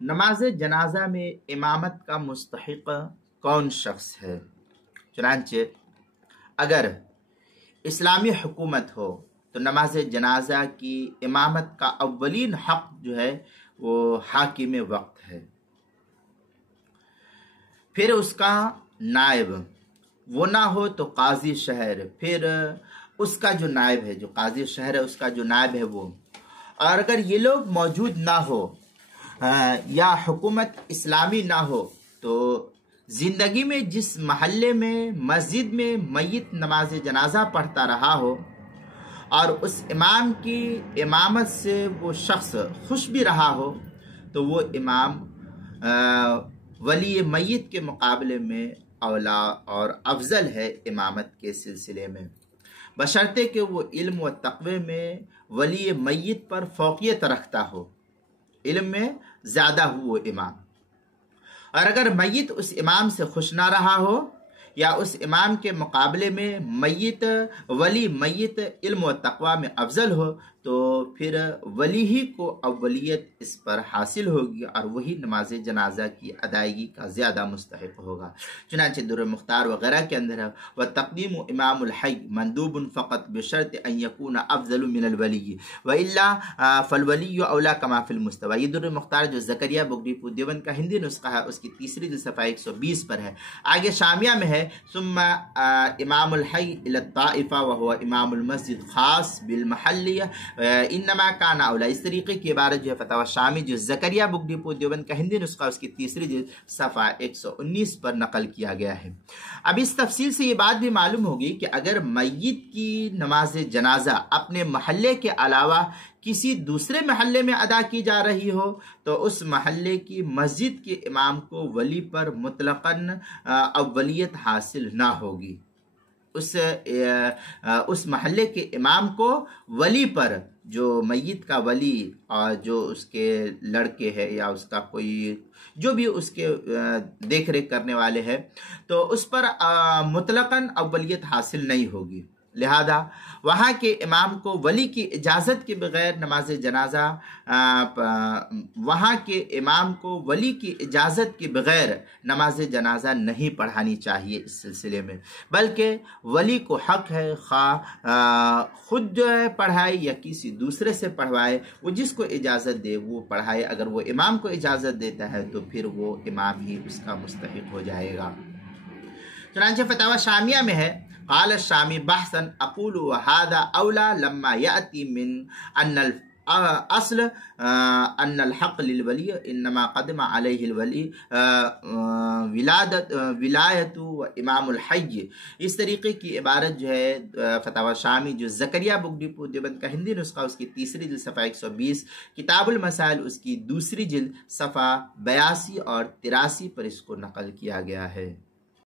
نماز جنازہ میں امامت کا مستحق کون شخص ہے؟ چنانچہ اگر اسلامی حکومت ہو تو نماز جنازہ کی امامت کا اولین حق جو ہے وہ حاکم وقت ہے، پھر اس کا نائب، وہ نہ ہو تو قاضی شہر، پھر اس کا جو نائب ہے، جو قاضی شہر ہے اس کا جو نائب ہے وہ، اور اگر یہ لوگ موجود نہ ہو یا حکومت اسلامی نہ ہو تو زندگی میں جس محلے میں مسجد میں میت نماز جنازہ پڑھتا رہا ہو اور اس امام کی امامت سے وہ شخص خوش بھی رہا ہو تو وہ امام ولی میت کے مقابلے میں اولا اور افضل ہے امامت کے سلسلے میں، بشرطے کہ وہ علم و تقوی میں ولی میت پر فوقیت رکھتا ہو، علم میں زیادہ ہو وہ امام، اور اگر میت اس امام سے خوش نہ رہا ہو یا اس امام کے مقابلے میں ولی میت علم و تقوی میں افضل ہو تو پھر ولی ہی کو اولیت اس پر حاصل ہوگی اور وہی نماز جنازہ کی ادائیگی کا زیادہ مستحق ہوگا۔ چنانچہ در مختار وغیرہ کے اندر ہے وَتَقْدِيمُ امام الحی مندوب فقط بشرط ان یکون افضل من الولی وَإِلَّا فالولی اولا کما فی المستوى۔ یہ در مختار جو زکریا بگٹی پور دیوبند کا ہندی نسخہ ہے اس کی تیسری جلد صفحہ 120 پر ہے۔ آگے شامیہ میں ہے ثم امام الحی الی الطائفہ وهو امام المسجد خاص بالمحلیہ انما کان اولا۔ اس طریقے کی عبارت جو ہے فتاوی شامی جو زکریا بگٹی پور دیوبند کا ہندی نسخہ اس کی تیسری جلد صفحہ 119 پر نقل کیا گیا ہے۔ اب اس تفصیل سے یہ بات بھی معلوم ہوگی کہ اگر میت کی نماز جنازہ اپنے محلے کے علاوہ کسی دوسرے محلے میں ادا کی جا رہی ہو تو اس محلے کی مسجد کے امام کو ولی پر مطلقاً اولیت حاصل نہ ہوگی، اس محلے کے امام کو ولی پر، جو میت کا ولی اور جو اس کے لڑکے ہے یا اس کا کوئی جو بھی اس کے دیکھ ریکھ کرنے والے ہیں تو اس پر مطلقاً اولیت حاصل نہیں ہوگی، لہذا وہاں کے امام کو ولی کی اجازت کے بغیر نماز جنازہ وہاں کے امام کو ولی کی اجازت کے بغیر نماز جنازہ نہیں پڑھانی چاہیے اس سلسلے میں، بلکہ ولی کو حق ہے خواہ خود جو ہے پڑھائے یا کسی دوسرے سے پڑھوائے، وہ جس کو اجازت دے وہ پڑھائے، اگر وہ امام کو اجازت دیتا ہے تو پھر وہ امام ہی اس کا مستحق ہو جائے گا۔ چنانچہ فتاوی شامیہ میں ہے قال الشامی بحثا اقول وهذا اولا لما ياتي من ان الاصل ان الحق للولی انما قدم عليه الولی ولایت و امام الحی۔ اس طریقے کی عبارت جو ہے فتاوی شامی جو زکریا بگٹی پور دیوبند کا ہندی نسخہ اس کی تیسری جلد صفحہ 120، کتاب المسائل اس کی دوسری جلد صفحہ 82 اور 83 پر اس کو نقل کیا گیا ہے۔